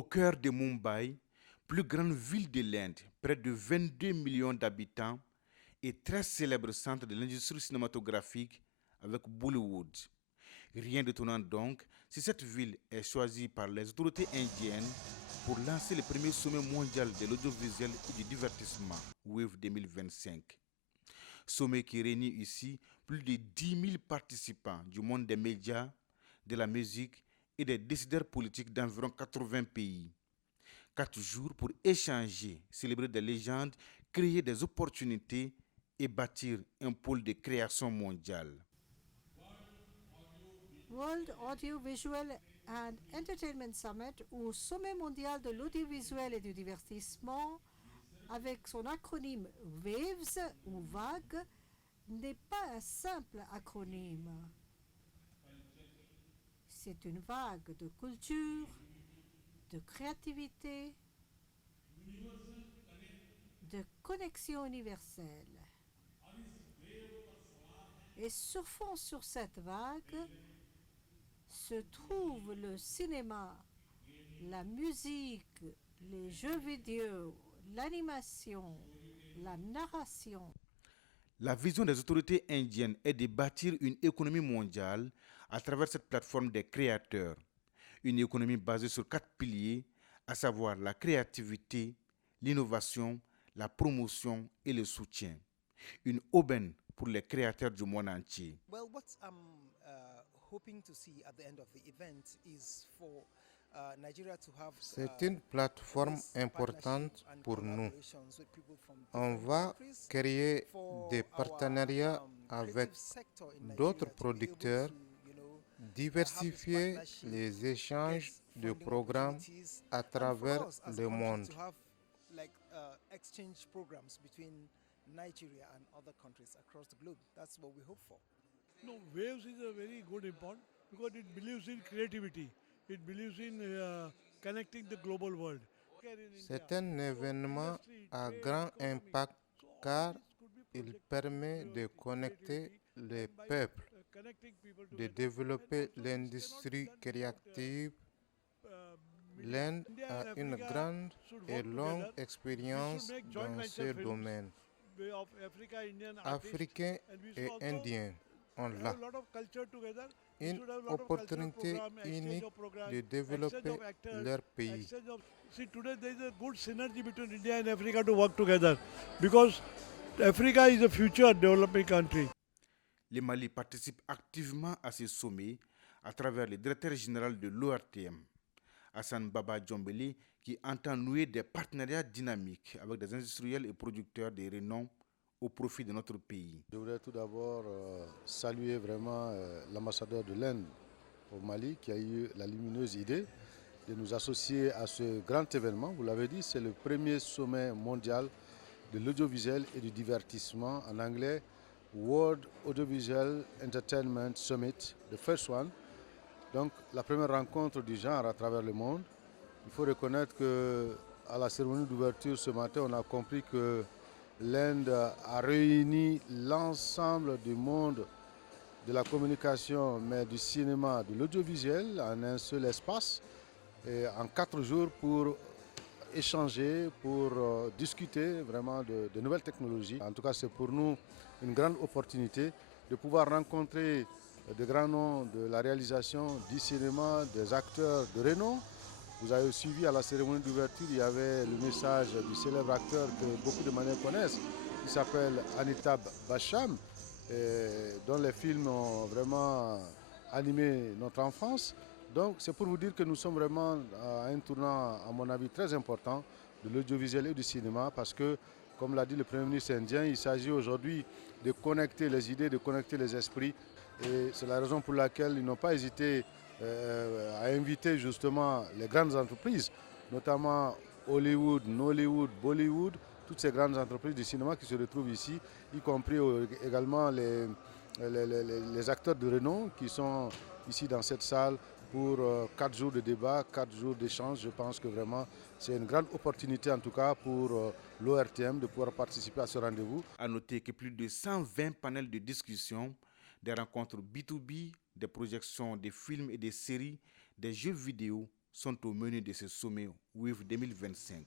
Au cœur de Mumbai, plus grande ville de l'Inde, près de 22 millions d'habitants et très célèbre centre de l'industrie cinématographique avec Bollywood. Rien d'étonnant donc si cette ville est choisie par les autorités indiennes pour lancer le premier sommet mondial de l'audiovisuel et du divertissement, WAVE 2025. Sommet qui réunit ici plus de 10 000 participants du monde des médias, de la musique et des décideurs politiques d'environ 80 pays. 4 jours pour échanger, célébrer des légendes, créer des opportunités et bâtir un pôle de création mondiale. World Audiovisual and Entertainment Summit, ou Sommet mondial de l'audiovisuel et du divertissement, avec son acronyme WAVES ou VAG, n'est pas un simple acronyme. C'est une vague de culture, de créativité, de connexion universelle. Et surfant sur cette vague se trouve le cinéma, la musique, les jeux vidéo, l'animation, la narration. La vision des autorités indiennes est de bâtir une économie mondiale à travers cette plateforme des créateurs. Une économie basée sur 4 piliers, à savoir la créativité, l'innovation, la promotion et le soutien. Une aubaine pour les créateurs du monde entier. Well, what I'm hoping to see at the end of the event is for Nigeria to have C'est une plateforme this importante partnership and pour nous. collaborations with people from On different va countries créer for des our, partenariats creative avec sector in d'autres Nigeria to be able producteurs, to, you know, have this diversifier partnership, les échanges get de funding programmes opportunities, à and for travers us as a le country monde. to have like exchange programs between Nigeria and other countries across the globe. That's what we hope for. No, Waves is a very good important because it believes in creativity. It believes in connecting the global world. Here in India, C'est un événement industry, à trade, grand economy. impact So all car this could be il projected permet into de connecter creativity, les and by peuples, connecting people de together. développer And also this cannot be l'industrie done without, créative. media. L'Inde India a and une Africa grande should et work longue together. We should expérience make joint dans venture ce films domaine. of Africa, Indian artists, Africains and we should et also Indiens ont have là a lot of culture together. We une should have a lot of cultural opportunité program, exchange unique of programs, de exchange développer of actors, leur pays. exchange of. See, today there is a good synergy between India and Africa to work together, because Africa is a future developing country. Le Mali participe activement à ce sommet à travers le directeur général de l'ORTM, Hassan Baba Djombeli, qui entend nouer des partenariats dynamiques avec des industriels et producteurs de renom au profit de notre pays. Je voudrais tout d'abord saluer vraiment l'ambassadeur de l'Inde au Mali qui a eu la lumineuse idée de nous associer à ce grand événement. Vous l'avez dit, c'est le premier sommet mondial de l'audiovisuel et du divertissement, en anglais World Audiovisual Entertainment Summit, the first one. Donc la première rencontre du genre à travers le monde. Il faut reconnaître qu'à la cérémonie d'ouverture ce matin, on a compris que l'Inde a réuni l'ensemble du monde de la communication, mais du cinéma, de l'audiovisuel en un seul espace, et en 4 jours pour échanger, pour discuter vraiment de nouvelles technologies. En tout cas, c'est pour nous une grande opportunité de pouvoir rencontrer de grands noms de la réalisation du cinéma, des acteurs de renom. Vous avez suivi à la cérémonie d'ouverture, il y avait le message du célèbre acteur que beaucoup de Maliens connaissent, qui s'appelle Amitabh Bachchan, dont les films ont vraiment animé notre enfance. Donc c'est pour vous dire que nous sommes vraiment à un tournant, à mon avis, très important de l'audiovisuel et du cinéma, parce que, comme l'a dit le Premier ministre indien, il s'agit aujourd'hui de connecter les idées, de connecter les esprits. Et c'est la raison pour laquelle ils n'ont pas hésité à inviter justement les grandes entreprises, notamment Hollywood, Nollywood, Bollywood, toutes ces grandes entreprises du cinéma qui se retrouvent ici, y compris également les acteurs de renom qui sont ici dans cette salle pour 4 jours de débat, 4 jours d'échange. Je pense que vraiment c'est une grande opportunité en tout cas pour l'ORTM de pouvoir participer à ce rendez-vous. A noter que plus de 120 panels de discussion, des rencontres B2B, des projections de films et des séries, des jeux vidéo sont au menu de ce sommet WIF 2025.